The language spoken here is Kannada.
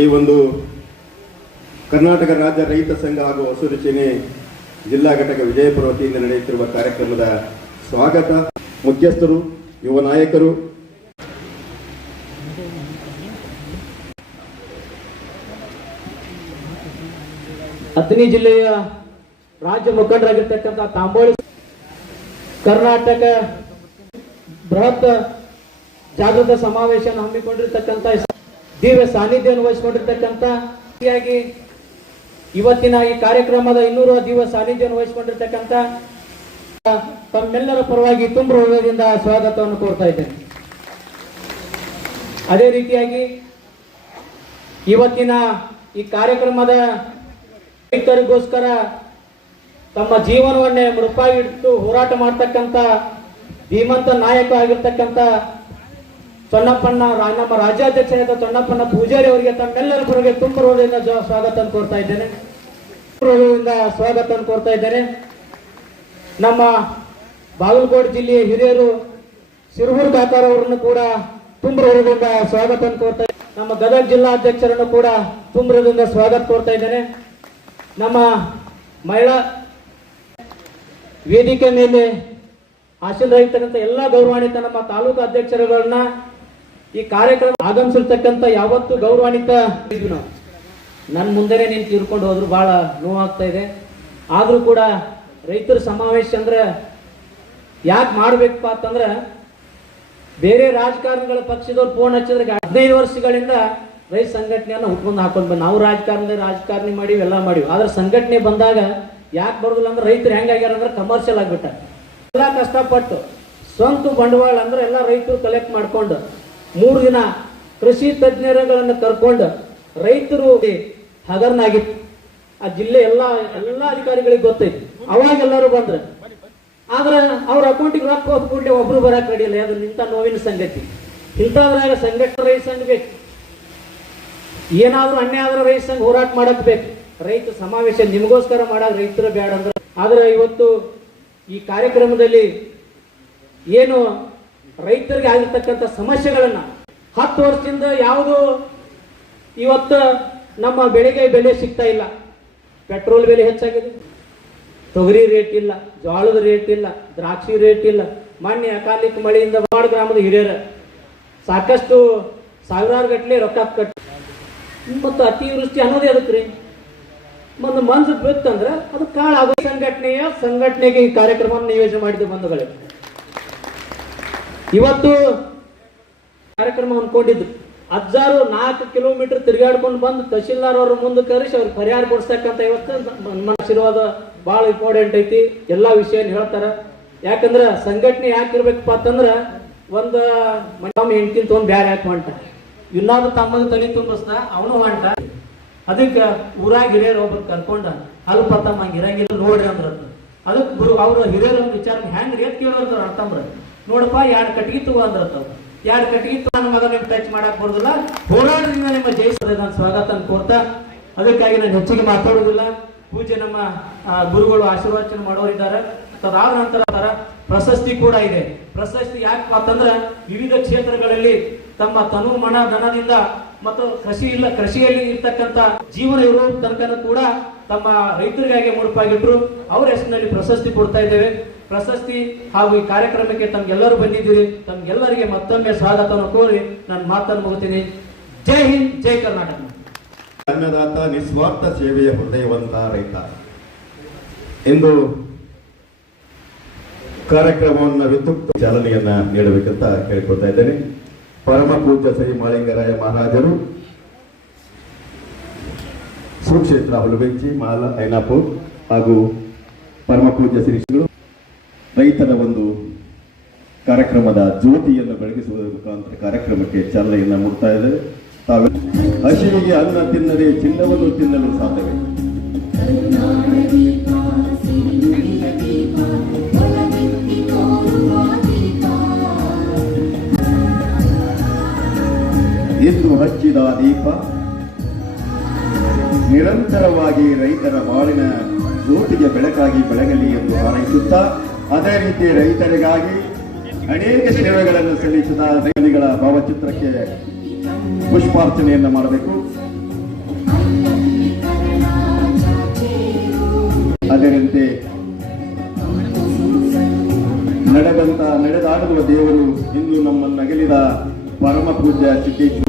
ಈ ಒಂದು ಕರ್ನಾಟಕ ರಾಜ್ಯ ರೈತ ಸಂಘ ಹಾಗೂ ಹಸಿರು ಸೇನೆ ಜಿಲ್ಲಾ ಘಟಕ ವಿಜಯಪುರ ವತಿಯಿಂದ ನಡೆಯುತ್ತಿರುವ ಕಾರ್ಯಕ್ರಮದ ಸ್ವಾಗತ. ಮುಖ್ಯಸ್ಥರು, ಯುವ ನಾಯಕರು. ಅಥಣಿ ಜಿಲ್ಲೆಯ ರಾಜ್ಯ ಮುಖಂಡರಾಗಿರ್ತಕ್ಕಂಥ ತಾಂಬೋಳಿ ಕರ್ನಾಟಕ ಬೃಹತ್ ಜಾಗೃತ ಸಮಾವೇಶ ಹಮ್ಮಿಕೊಂಡಿರ್ತಕ್ಕಂಥ ದಿವ್ಯ ಸಾನ್ನಿಧ್ಯವನ್ನು ವಹಿಸ್ಕೊಂಡಿರ್ತಕ್ಕಂಥ ಇವತ್ತಿನ ಈ ಕಾರ್ಯಕ್ರಮದ ಇನ್ನೂರು ದಿವ್ಯ ಸಾನ್ನಿಧ್ಯವನ್ನು ವಹಿಸಿಕೊಂಡಿರ್ತಕ್ಕಂಥ, ತಮ್ಮೆಲ್ಲರ ಪರವಾಗಿ ತುಂಬ ಹೃದಯದಿಂದ ಸ್ವಾಗತವನ್ನು ಕೋರ್ತಾ ಇದ್ದೇನೆ. ಅದೇ ರೀತಿಯಾಗಿ ಇವತ್ತಿನ ಈ ಕಾರ್ಯಕ್ರಮದ ರೈತರಿಗೋಸ್ಕರ ತಮ್ಮ ಜೀವನವನ್ನೇ ಮೃಪಾಗಿಟ್ಟು ಹೋರಾಟ ಮಾಡ್ತಕ್ಕಂಥ ಧೀಮಂತ ನಾಯಕ ಆಗಿರ್ತಕ್ಕಂಥ ಚೊನ್ನಪ್ಪಣ್ಣ ನಮ್ಮ ರಾಜ್ಯಾಧ್ಯಕ್ಷರಾದ ಚೊನ್ನಪ್ಪಣ್ಣ ಪೂಜಾರಿ ಅವರಿಗೆ ತಮ್ಮೆಲ್ಲರಿಗೂ ತುಂಬ ಸ್ವಾಗತ ಕೋರ್ತಾ ಇದ್ದೇನೆ. ಸ್ವಾಗತ ಕೋರ್ತಾ ಇದ್ದೇನೆ. ನಮ್ಮ ಬಾಗಲಕೋಟೆ ಜಿಲ್ಲೆಯ ಹಿರಿಯರು ಸಿರುಗೂರು ಕಾಕಾರ ಅವರನ್ನು ಕೂಡ ತುಂಬ ಹೃದಯದಿಂದ ಸ್ವಾಗತ ಕೋರ್ತಾ. ನಮ್ಮ ಗದಗ ಜಿಲ್ಲಾಧ್ಯಕ್ಷರನ್ನು ಕೂಡ ತುಂಬ ಹೃದಯದಿಂದ ಸ್ವಾಗತ ಕೋರ್ತಾ ಇದ್ದೇನೆ. ನಮ್ಮ ಮಹಿಳಾ ವೇದಿಕೆ ಮೇಲೆ ಆಶೀರ್ವಾದ ಎಲ್ಲ ಗೌರವಾನ್ವಿತ ನಮ್ಮ ತಾಲೂಕು ಅಧ್ಯಕ್ಷರುಗಳನ್ನ ಈ ಕಾರ್ಯಕ್ರಮ ಆಗಮಿಸಿರ್ತಕ್ಕಂಥ ಯಾವತ್ತು ಗೌರವಾನ್ವಿತ ನಾವು. ನನ್ನ ಮುಂದೆನೆ ನೀನು ತೀರ್ಕೊಂಡು ಹೋದ್ರು ಬಹಳ ನೋವಾಗ್ತಾ ಇದೆ. ಆದರೂ ಕೂಡ ರೈತರ ಸಮಾವೇಶ ಅಂದ್ರೆ ಯಾಕೆ ಮಾಡಬೇಕಪ್ಪ ಅಂತಂದ್ರೆ ಬೇರೆ ರಾಜಕಾರಣಿಗಳ ಪಕ್ಷದವ್ರು ಫೋನ್ ಹಚ್ಚಿದ್ರೆ ಹದಿನೈದು ವರ್ಷಗಳಿಂದ ರೈತ ಸಂಘಟನೆಯನ್ನು ಹುಟ್ಕೊಂಡು ಹಾಕೊಂಡು ಬಂದು ನಾವು ರಾಜಕಾರಣದ ರಾಜಕಾರಣಿ ಮಾಡಿವಿ, ಎಲ್ಲ ಮಾಡಿವಿ. ಆದ್ರೆ ಸಂಘಟನೆ ಬಂದಾಗ ಯಾಕೆ ಬರೋದಿಲ್ಲ ಅಂದ್ರೆ ರೈತರು ಹೆಂಗಾಗ್ಯಾರ ಅಂದ್ರೆ ಕಮರ್ಷಿಯಲ್ ಆಗ್ಬಿಟ್ಟ ಎಲ್ಲ ಕಷ್ಟಪಟ್ಟು ಸ್ವಂತ ಬಂಡವಾಳ ಅಂದ್ರೆ ಎಲ್ಲ ರೈತರು ಕಲೆಕ್ಟ್ ಮಾಡ್ಕೊಂಡು ಮೂರು ದಿನ ಕೃಷಿ ತಜ್ಞರುಗಳನ್ನು ಕರ್ಕೊಂಡು ರೈತರು ಹಗರ್ನಾಗಿತ್ತು. ಆ ಜಿಲ್ಲೆ ಎಲ್ಲ ಎಲ್ಲ ಅಧಿಕಾರಿಗಳಿಗೆ ಗೊತ್ತೈತಿ. ಅವಾಗ ಎಲ್ಲರೂ ಬಂದ್ರೆ. ಆದ್ರೆ ಅವ್ರ ಅಕೌಂಟಿಗೆ ರೊಕ್ಕ ಹೋದ ಒಬ್ರು ಬರಕ್ ನಡಿಯಲ್ಲ ಅದು ನಿಂತ ನೋವಿನ ಸಂಗತಿ. ಇಂಥದ್ರಾಗ ಸಂಘಟನೆ ರೈತ ಸಂಘ ಬೇಕು. ಏನಾದ್ರೂ ಅನ್ಯ ಆದ್ರೆ ರೈತ ಸಂಘ ಹೋರಾಟ ಮಾಡಕ್ ಬೇಕು. ರೈತ ಸಮಾವೇಶ ನಿಮಗೋಸ್ಕರ ಮಾಡಕ್ ರೈತರು ಬೇಡ ಅಂದ್ರೆ. ಆದ್ರೆ ಇವತ್ತು ಈ ಕಾರ್ಯಕ್ರಮದಲ್ಲಿ ಏನು ರೈತರಿಗೆ ಆಗಿರ್ತಕ್ಕಂಥ ಸಮಸ್ಯೆಗಳನ್ನ ಹತ್ತು ವರ್ಷದಿಂದ ಯಾವುದು ಇವತ್ತು ನಮ್ಮ ಬೆಳೆಗೆ ಬೆಲೆ ಸಿಗ್ತಾ ಇಲ್ಲ. ಪೆಟ್ರೋಲ್ ಬೆಲೆ ಹೆಚ್ಚಾಗಿದೆ. ತೊಗರಿ ರೇಟ್ ಇಲ್ಲ, ಜೋಳದ ರೇಟ್ ಇಲ್ಲ, ದ್ರಾಕ್ಷಿ ರೇಟ್ ಇಲ್ಲ. ಮೊನ್ನೆ ಅಕಾಲಿಕ ಮಳೆಯಿಂದ ಬಾಡ ಗ್ರಾಮದ ಹಿರಿಯರ ಸಾಕಷ್ಟು ಸಾವಿರಾರು ಗಟ್ಟಲೆ ರೊಕ್ಕ ಕಟ್ಟಿ ಮತ್ತು ಅತಿವೃಷ್ಟಿ ಅನ್ನೋದೇ ಅದಕ್ಕೆ ಒಂದು ಮನ್ಸು ಬಿತ್ತಂದ್ರೆ ಅದು ಕಾಳ ಆಗೋ ಸಂಘಟನೆಯ ಸಂಘಟನೆಗೆ ಈ ಕಾರ್ಯಕ್ರಮವನ್ನು ನಿಯೋಜನೆ ಮಾಡಿದ ಬಂಧುಗಳೇ. ಇವತ್ತು ಕಾರ್ಯಕ್ರಮ ಅನ್ಕೊಂಡಿದ್ರು ಅಜ್ಜಾರು ನಾಲ್ಕು ಕಿಲೋಮೀಟರ್ ತಿರುಗಾಡ್ಕೊಂಡು ಬಂದು ತಹಶೀಲ್ದಾರ್ ಅವ್ರ ಮುಂದೆ ಕರೆಸಿ ಅವ್ರಿಗೆ ಪರಿಹಾರ ಕೊಡ್ಸಕ್ಕಂತ ಇವತ್ತು ನಮ್ಮ ಆಶೀರ್ವಾದ ಭಾಳ ಇಂಪಾರ್ಟೆಂಟ್ ಐತಿ. ಎಲ್ಲಾ ವಿಷಯ ಹೇಳ್ತಾರೆ. ಯಾಕಂದ್ರೆ ಸಂಘಟನೆ ಯಾಕೆ ಇರ್ಬೇಕಪ್ಪ ಅಂತಂದ್ರೆ ಒಂದು ನಮ್ಮ ಹೆಂಡ್ತಿನ ತೊಗೊಂಡು ಬ್ಯಾರೆ ಯಾಕೆ ಹೊಂಟ? ಇನ್ನಾದ್ರು ತಮ್ಮದು ತಲೆ ತುಂಬಿಸ್ದ, ಅವನು ಹೊಂಟ. ಅದಕ್ಕೆ ಊರಾಗ ಹಿರಿಯರು ಒಬ್ರು ಕರ್ಕೊಂಡ, ಅಲ್ಪ ತಮ್ಮ ಹಂಗೆ ಇರಂಗಿಲ್ಲ ನೋಡ್ರಿ ಅಂದ್ರ ಅದಕ್ಕೆ ಗುರು ಅವ್ರ ಹಿರಿಯರ ವಿಚಾರ ಹೆಂಗ್ ರೇಟ್ ಕೇಳೋದ್ರ ಅರ್ಥಂಬ್ರ ನೋಡಪ್ಪ ಎರಡು ಕಟ್ಟಿಗೆ ತಗೋ ಅಂದ್ರತ್ತ ಎರಡು ಕಟ್ಟಿಗೆ ನನ್ನ ಮಗ ನಿಮ್ ಟಚ್ ಮಾಡಕ್ ಬರುದಿಲ್ಲ. ಹೋರಾಟದಿಂದ ನಿಮ್ಮ ಜಯಿಸೋದೇ ನಾನು ಸ್ವಾಗತ ಕೋರ್ತಾ. ಅದಕ್ಕಾಗಿ ನಾನು ಹೆಚ್ಚಿಗೆ ಮಾತಾಡೋದಿಲ್ಲ. ಪೂಜೆ ನಮ್ಮ ಗುರುಗಳು ಆಶೀರ್ವಚನ ಮಾಡೋರಿದ್ದಾರೆ. ತದಾದ ನಂತರ ತರ ಪ್ರಶಸ್ತಿ ಕೂಡ ಇದೆ. ಪ್ರಶಸ್ತಿ ಯಾಕೆ ಅಂತಂದ್ರ ವಿವಿಧ ಕ್ಷೇತ್ರಗಳಲ್ಲಿ ತಮ್ಮ ತನು ಮನ ಧನದಿಂದ ಮತ್ತು ಕೃಷಿ ಇಲ್ಲ, ಕೃಷಿಯಲ್ಲಿ ಇರ್ತಕ್ಕಂಥ ಜೀವನ ಇರೋ ತನಕ ಕೂಡ ತಮ್ಮ ರೈತರಿಗಾಗಿ ಮುಡುಪಾಗಿಟ್ರು. ಅವ್ರ ಹೆಸರಿನಲ್ಲಿ ಪ್ರಶಸ್ತಿ ಕೊಡ್ತಾ ಇದ್ದೇವೆ. ಪ್ರಶಸ್ತಿ ಹಾಗೂ ಈ ಕಾರ್ಯಕ್ರಮಕ್ಕೆ ತಮ್ಗೆಲ್ಲರೂ ಬಂದಿದ್ದೀರಿ. ತಮ್ಗೆಲ್ಲರಿಗೆ ಮತ್ತೊಮ್ಮೆ ಸ್ವಾಗತವನ್ನು ಕೋರಿ ನಾನು ಮಾತನ್ನು ಮುಗುತ್ತೀನಿ ಜೈ ಹಿಂದ್, ಜೈ ಕರ್ನಾಟಕ. ಅನ್ನದಾತ ನಿಸ್ವಾರ್ಥ ಸೇವೆಯ ಹೃದಯವಂತ ರೈತ. ಎಂದು ಕಾರ್ಯಕ್ರಮವನ್ನು ವಿದ್ಯುಕ್ತ ಚಾಲನೆಯನ್ನ ನೀಡಬೇಕಂತ ಕೇಳಿಕೊಳ್ತಾ ಇದ್ದೇನೆ. ಪರಮ ಪೂಜ್ಯ ಶ್ರೀ ಮಾಳಿಂಗರಾಯ ಮಹಾರಾಜರು, ಸುಕ್ಷೇತ್ರ ಹುಲಬೆಂಚಿ, ಮಾಲ, ಐನಾಪುರ್ ಹಾಗೂ ಪರಮ ಪೂಜ್ಯ ಶ್ರೀ ಶ್ರೀಗಳು ರೈತರ ಒಂದು ಕಾರ್ಯಕ್ರಮದ ಜ್ಯೋತಿಯನ್ನು ಬೆಳಗಿಸುವುದರ ಮುಖಾಂತರ ಕಾರ್ಯಕ್ರಮಕ್ಕೆ ಚಾಲನೆಯನ್ನು ಮುಡ್ತಾ ಇದೆ ತಾವೆ ಹಸಿವಿಗೆ ಅನ್ನ ತಿನ್ನದೆ ಚಿನ್ನವನ್ನು ತಿನ್ನಲು ಸಾಧ್ಯವೇ? ಇಂದು ಹಚ್ಚಿದ ದೀಪ ನಿರಂತರವಾಗಿ ರೈತರ ಬಾಳಿನ ಜೋಟಿಗೆ ಬೆಳಕಾಗಿ ಬೆಳಗಲಿ ಎಂದು ಹಾರೈಸುತ್ತಾ ಅದೇ ರೀತಿ ರೈತರಿಗಾಗಿ ಅನೇಕ ಸೇವೆಗಳನ್ನು ಸಲ್ಲಿಸಿದ ರೈತನಿಗಳ ಭಾವಚಿತ್ರಕ್ಕೆ ಪುಷ್ಪಾರ್ಚನೆಯನ್ನು ಮಾಡಬೇಕು. ಅದರಂತೆ ನಡೆದಂತ, ನಡೆದಾಡುವ ದೇವರು ಇಂದು ನಮ್ಮನ್ನು ನಗಲಿದ ಪರಮ ಪೂಜ್ಯ ಸಿದ್ದೇಶ್ವರ